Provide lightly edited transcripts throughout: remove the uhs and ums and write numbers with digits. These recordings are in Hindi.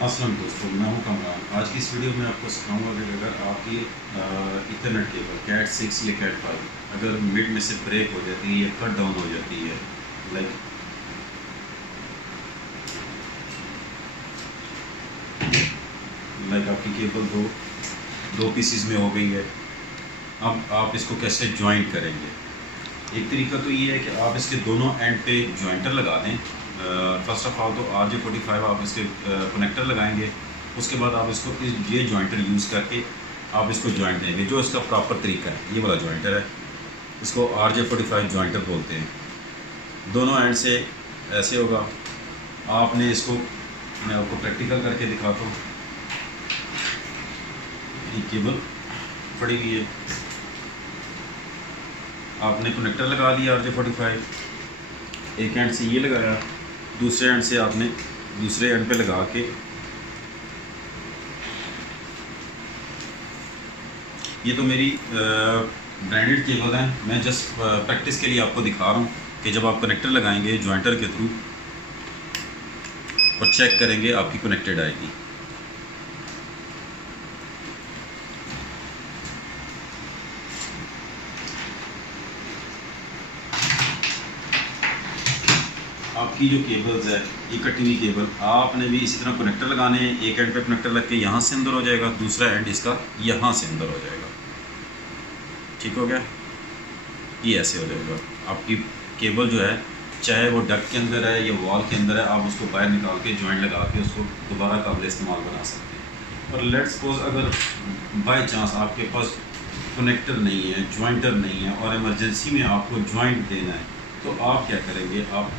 अस्सलाम दोस्तों, मैं हूं कमरान। आज की इस वीडियो में आपको सिखाऊंगा कि अगर आपकी इथरनेट केबल कैट 6 या कैट 5 अगर मिड में से ब्रेक हो जाती है या कट डाउन हो जाती है, लाइक आपकी केबल दो पीसीज में हो गई है। अब आप इसको कैसे ज्वाइंट करेंगे? एक तरीका तो ये है कि आप इसके दोनों एंड पे ज्वाइंटर लगा दें। फर्स्ट ऑफ ऑल तो RJ45 आप इसके कनेक्टर लगाएंगे। उसके बाद आप इसको ये ज्वाइंटर यूज़ करके आप इसको ज्वाइंट देंगे। जो इसका प्रॉपर तरीका है, ये वाला ज्वाइंटर है, इसको RJ45 ज्वाइंटर बोलते हैं। दोनों एंड से ऐसे होगा। आपने इसको, मैं आपको प्रैक्टिकल करके दिखाता हूँ। ये केबल पड़ी हुई है, आपने कनेक्टर लगा दिया RJ45, एक एंड से ये लगाया, दूसरे एंड से आपने दूसरे एंड पे लगा के ये तो मेरी ब्रांडेड केबल है। मैं जस्ट प्रैक्टिस के लिए आपको दिखा रहा हूँ कि जब आप कनेक्टर लगाएंगे ज्वाइंटर के थ्रू और चेक करेंगे आपकी कनेक्टेड आएगी। आपकी जो केबल्स है, ये कटी हुई केबल, आपने भी इसी तरह कनेक्टर लगाने हैं। एक एंड पे कनेक्टर लग के यहाँ से अंदर हो जाएगा, दूसरा एंड इसका यहाँ से अंदर हो जाएगा। ठीक हो गया? ये ऐसे हो जाएगा। आपकी केबल जो है, चाहे वो डक्ट के अंदर है या वॉल के अंदर है, आप उसको बाहर निकाल के ज्वाइंट लगा के उसको दोबारा काबिल इस्तेमाल बना सकते हैं। और लेट्स सपोज अगर बाई चांस आपके पास कनेक्टर नहीं है, ज्वाइंटर नहीं है और इमरजेंसी में आपको ज्वाइंट देना है, तो आप क्या करेंगे? आप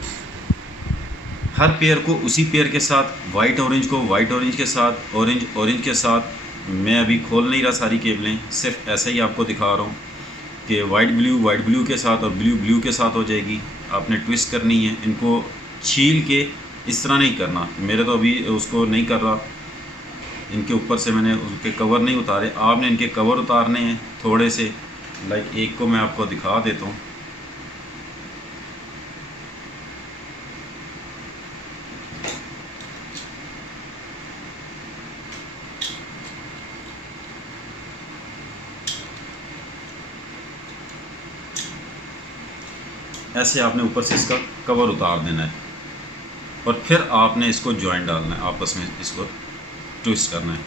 हर पेयर को उसी पेयर के साथ, वाइट ऑरेंज को वाइट ऑरेंज के साथ, ऑरेंज ऑरेंज के साथ, मैं अभी खोल नहीं रहा सारी केबलें, सिर्फ ऐसा ही आपको दिखा रहा हूँ कि वाइट ब्लू के साथ और ब्लू ब्लू के साथ हो जाएगी। आपने ट्विस्ट करनी है, इनको छील के इस तरह नहीं करना। मेरे तो अभी उसको नहीं कर रहा, इनके ऊपर से मैंने उनके कवर नहीं उतारे। आपने इनके कवर उतारने हैं थोड़े से। लाइक एक को मैं आपको दिखा देता हूँ। ऐसे आपने ऊपर से इसका कवर उतार देना है और फिर आपने इसको ज्वाइंट डालना है, आपस में इसको ट्विस्ट करना है।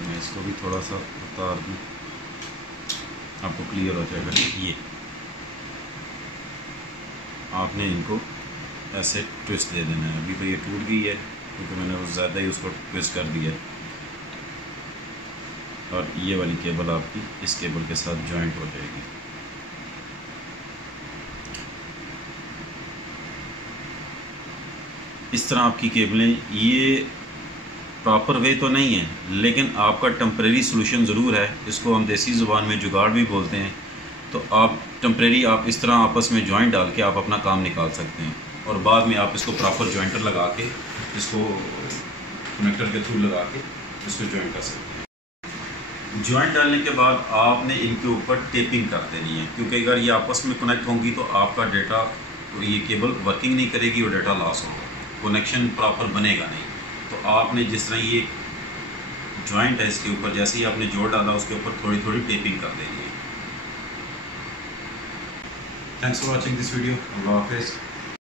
मैं इसको भी थोड़ा सा उतार दूँ, आपको क्लियर हो जाएगा। ये आपने इनको ऐसे ट्विस्ट दे देना है। अभी तो ये टूट गई है क्योंकि मैंने ज़्यादा ही उसको ट्विस्ट कर दिया है। और ये वाली केबल आपकी इस केबल के साथ जॉइंट हो जाएगी। इस तरह आपकी केबलें, ये प्रॉपर वे तो नहीं है लेकिन आपका टेम्परेरी सॉल्यूशन ज़रूर है। इसको हम देसी ज़ुबान में जुगाड़ भी बोलते हैं। तो आप टेम्परेरी आप इस तरह आपस में जॉइंट डाल के आप अपना काम निकाल सकते हैं और बाद में आप इसको प्रॉपर जॉइंटर लगा के, इसको कनेक्टर के थ्रू लगा के इसको जॉइंट कर सकते हैं। जॉइंट डालने के बाद आपने इनके ऊपर टेपिंग कर देनी है, क्योंकि अगर ये आपस में कनेक्ट होंगी तो आपका डेटा, तो ये केबल वर्किंग नहीं करेगी और डेटा लॉस होगा, कनेक्शन प्रॉपर बनेगा नहीं। तो आपने जिस तरह ये जॉइंट है, इसके ऊपर जैसे ही आपने जोड़ डाला उसके ऊपर थोड़ी थोड़ी टेपिंग कर देनी है। Thanks for watching this video. अल्लाह हाफिज़।